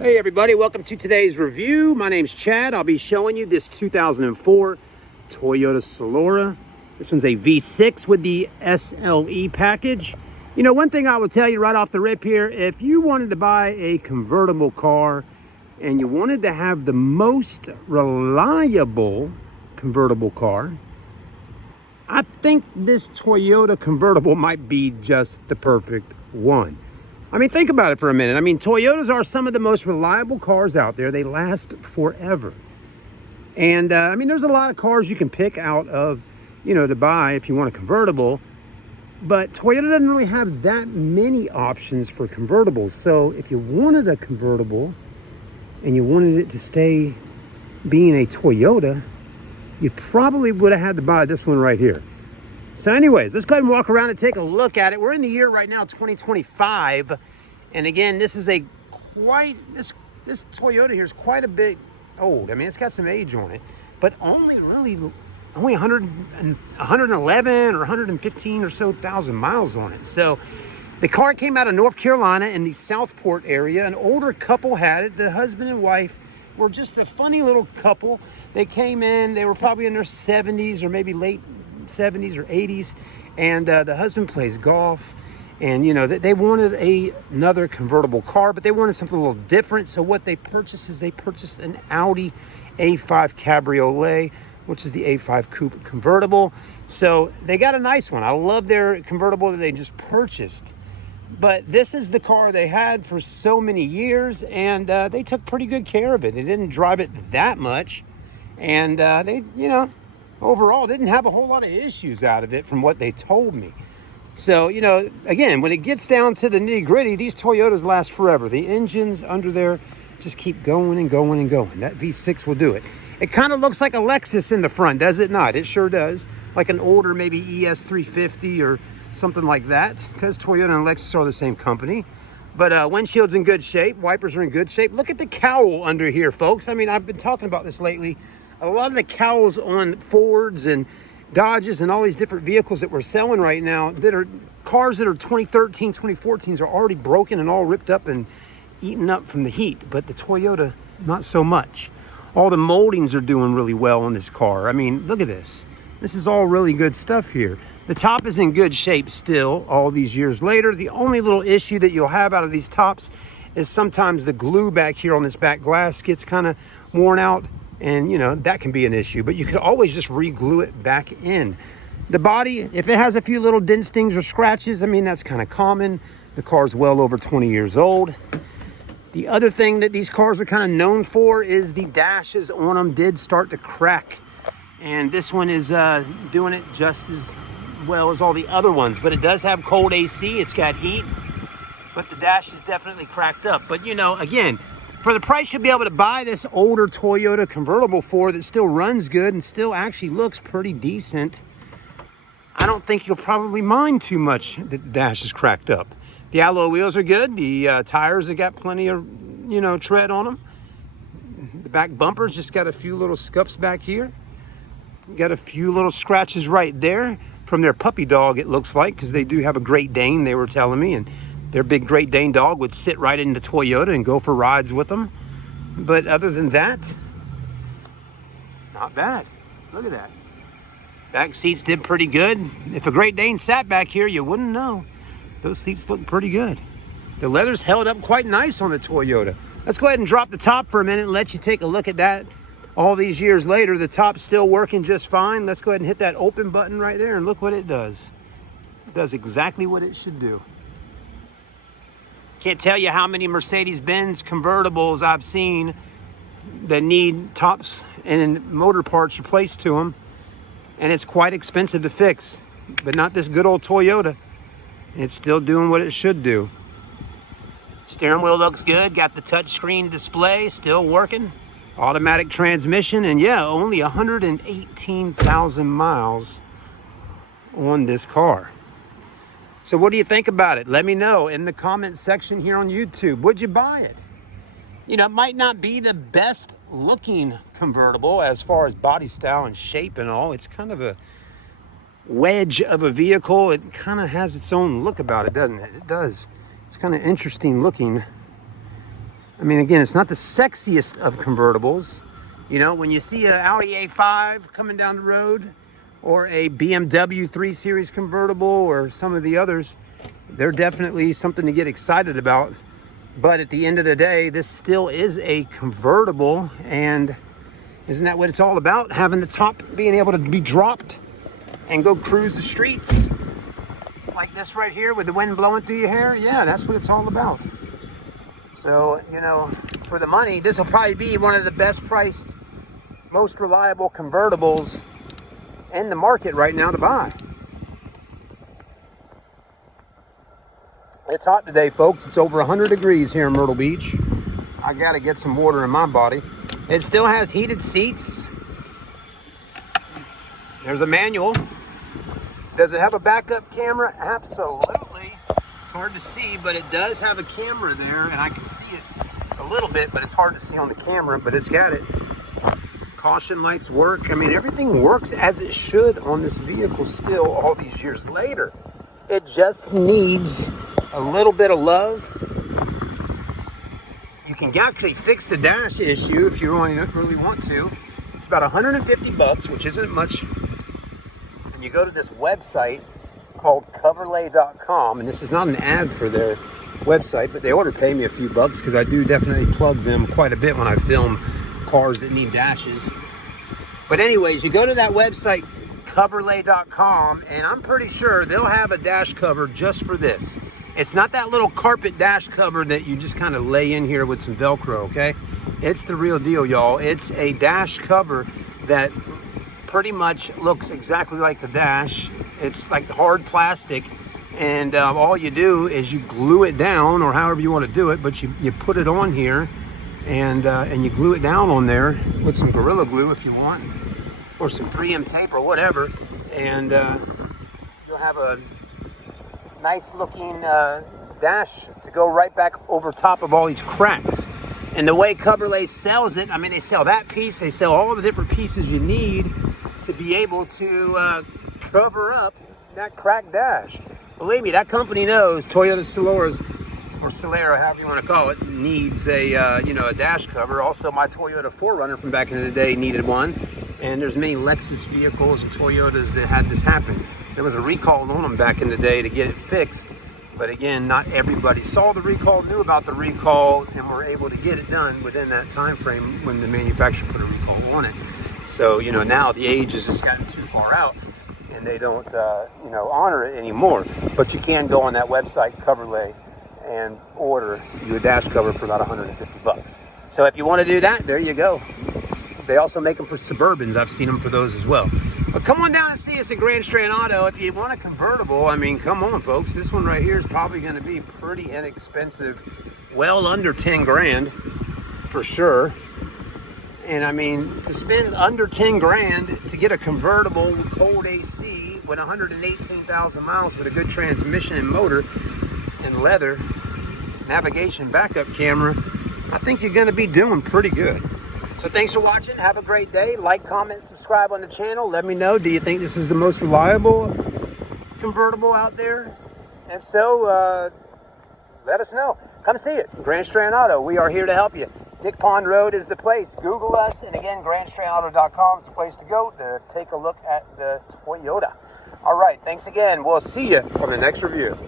Hey everybody, welcome to today's review. My name's Chad. I'll be showing you this 2004 Toyota Solara. This one's a V6 with the SLE package. You know, one thing I will tell you right off the rip here, if you wanted to buy a convertible car and you wanted to have the most reliable convertible car, I think this Toyota convertible might be just the perfect one. I mean, think about it for a minute. I mean, Toyotas are some of the most reliable cars out there. They last forever. And, I mean, there's a lot of cars you can pick out of, you know, to buy if you want a convertible. But Toyota doesn't really have that many options for convertibles. So if you wanted a convertible and you wanted it to stay being a Toyota, you probably would have had to buy this one right here. So anyways, let's go ahead and walk around and take a look at it. We're in the year right now, 2025. And again, this is this Toyota here is quite a bit old. I mean, it's got some age on it, but only 111 or 115 or so thousand miles on it. So the car came out of North Carolina in the Southport area. An older couple had it. The husband and wife were just a funny little couple. They came in, they were probably in their 70s or maybe late 70s or 80s, and the husband plays golf, and you know they wanted another convertible car, but they wanted something a little different. So what they purchased is they purchased an Audi A5 Cabriolet, which is the A5 Coupe convertible. So they got a nice one. I love their convertible that they just purchased, but this is the car they had for so many years, and they took pretty good care of it. They didn't drive it that much, and they, you know, overall didn't have a whole lot of issues out of it from what they told me. So, you know, again, when it gets down to the nitty gritty, these Toyotas last forever. The engines under there just keep going and going and going. That V6 will do it. It kind of looks like a Lexus in the front, does it not? It sure does. Like an older maybe ES350 or something like that, because Toyota and Lexus are the same company. But windshield's in good shape. Wipers are in good shape. Look at the cowl under here, folks. I mean, I've been talking about this lately. A lot of the cowls on Fords and Dodges and all these different vehicles that we're selling right now that are cars that are 2013, 2014s are already broken and all ripped up and eaten up from the heat. But the Toyota, not so much. All the moldings are doing really well on this car. I mean, look at this. This is all really good stuff here. The top is in good shape still all these years later. The only little issue that you'll have out of these tops is sometimes the glue back here on this back glass gets kind of worn out. And, you know, that can be an issue, but you could always just re-glue it back in. The body, if it has a few little dent stings or scratches, I mean, that's kind of common. The car's well over 20 years old. The other thing that these cars are kind of known for is the dashes on them did start to crack. And this one is doing it just as well as all the other ones, but it does have cold AC. It's got heat, but the dash is definitely cracked up. But, you know, again, for the price you'll be able to buy this older Toyota convertible for that still runs good and still actually looks pretty decent, I don't think you'll probably mind too much that the dash is cracked up. The alloy wheels are good. The tires have got plenty of, you know, tread on them. The back bumper's just got a few little scuffs back here. Got a few little scratches right there from their puppy dog, it looks like, because they do have a Great Dane, they were telling me, and their big Great Dane dog would sit right in the Toyota and go for rides with them. But other than that, not bad. Look at that. Back seats did pretty good. If a Great Dane sat back here, you wouldn't know. Those seats look pretty good. The leather's held up quite nice on the Toyota. Let's go ahead and drop the top for a minute and let you take a look at that. All these years later, the top's still working just fine. Let's go ahead and hit that open button right there and look what it does. It does exactly what it should do. Can't tell you how many Mercedes-Benz convertibles I've seen that need tops and motor parts replaced to them, and it's quite expensive to fix, but not this good old Toyota. It's still doing what it should do. Steering wheel looks good, got the touchscreen display, still working. Automatic transmission, and yeah, only 118,000 miles on this car. So what do you think about it? Let me know in the comment section here on YouTube. Would you buy it? You know, it might not be the best looking convertible as far as body style and shape and all. It's kind of a wedge of a vehicle. It kind of has its own look about it, doesn't it? It does. It's kind of interesting looking. I mean, again, it's not the sexiest of convertibles. You know, when you see an Audi A5 coming down the road, or a BMW 3 Series convertible, or some of the others, they're definitely something to get excited about. But at the end of the day, this still is a convertible, and isn't that what it's all about? Having the top being able to be dropped and go cruise the streets like this right here with the wind blowing through your hair. Yeah, that's what it's all about. So, you know, for the money, this will probably be one of the best priced, most reliable convertibles in the market right now to buy. It's hot today, folks. It's over 100 degrees here in Myrtle Beach. I gotta get some water in my body. It still has heated seats. There's a manual. Does it have a backup camera? Absolutely. It's hard to see, but it does have a camera there, and I can see it a little bit, but it's hard to see on the camera, but it's got it. Caution lights work. I mean, everything works as it should on this vehicle still all these years later. It just needs a little bit of love. You can actually fix the dash issue if you really want to. It's about 150 bucks, which isn't much. And you go to this website called coverlay.com, and this is not an ad for their website, but they ought to pay me a few bucks because I do definitely plug them quite a bit when I film cars that need dashes. But anyways, you go to that website, coverlay.com, and I'm pretty sure they'll have a dash cover just for this. It's not that little carpet dash cover that you just kind of lay in here with some Velcro, okay? It's the real deal, y'all. It's a dash cover that pretty much looks exactly like the dash. It's like hard plastic, and all you do is you glue it down, or however you want to do it, but you put it on here, and you glue it down on there with some Gorilla Glue if you want, or some 3M tape or whatever, and you'll have a nice looking dash to go right back over top of all these cracks. And the way Coverlay sells it, I mean, they sell that piece, they sell all the different pieces you need to be able to cover up that cracked dash. Believe me, that company knows Toyota Solaras, or Solara, however you want to call it, needs a a dash cover. Also, my Toyota 4Runner from back in the day needed one, and there's many Lexus vehicles and Toyotas that had this happen. There was a recall on them back in the day to get it fixed, but again, not everybody saw the recall, knew about the recall, and were able to get it done within that time frame when the manufacturer put a recall on it. So, you know, now the age has just gotten too far out, and they don't, honor it anymore. But you can go on that website, Coverlay, and order you a dash cover for about 150 bucks. So if you want to do that, there you go. They also make them for Suburbans. I've seen them for those as well. But come on down and see us at Grand Strand Auto. If you want a convertible, I mean, come on, folks. This one right here is probably going to be pretty inexpensive. Well under 10 grand for sure. And I mean, to spend under 10 grand to get a convertible with cold AC with 118,000 miles with a good transmission and motor and leather, navigation backup camera, I think you're going to be doing pretty good. So thanks for watching. Have a great day. Like, comment, subscribe on the channel. Let me know, do you think this is the most reliable convertible out there? If so, let us know. Come see it. Grand Strand Auto. We are here to help you. Dick Pond Road is the place. Google us, and again, grandstrandauto.com is the place to go to take a look at the Toyota. All right, thanks again. We'll see you on the next review.